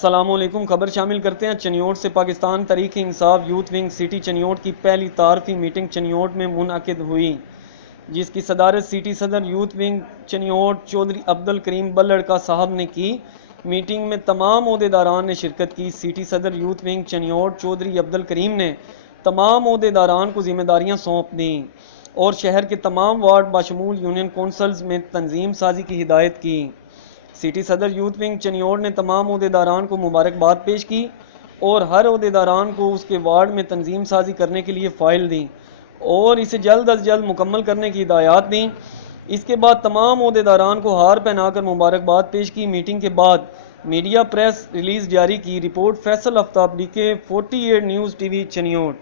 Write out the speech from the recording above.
السلام علیکم۔ خبر شامل کرتے ہیں چنیوٹ سے۔ Pakistan Tehreek Insaf youth wing city Chiniot کی پہلی تعارفی میٹنگ چنیوٹ میں منعقد ہوئی، جس کی صدارت سٹی صدر یوتھ ونگ چنیوٹ چودھری عبدالکریم بلڑکا صاحب نے کی۔ میٹنگ میں تمام عہدیداران نے شرکت کی۔ سٹی صدر یوتھ ونگ چنیوٹ چودھری عبدالکریم نے تمام عہدیداران کو ذمہ داریاں سونپ دیں اور شہر کے تمام وارڈ بشمول یونین کونسلز میں تنظیم سازی کی ہدایت کی۔ سٹی صدر یوتھ ونگ چنیوٹ نے تمام عہدیداران کو مبارکباد پیش کی اور ہر عہدیداران کو اس کے وارڈ میں تنظیم سازی کرنے کے لیے فائل دیں اور اسے جلد از جلد مکمل کرنے کی ہدایات دیں۔ اس کے بعد تمام عہدیداران کو ہار پہنا کر مبارکباد پیش کی۔ میٹنگ کے بعد میڈیا پریس ریلیز جاری کی۔ رپورٹ فیصل آفتاب DK 48 نیوز TV چنیوٹ۔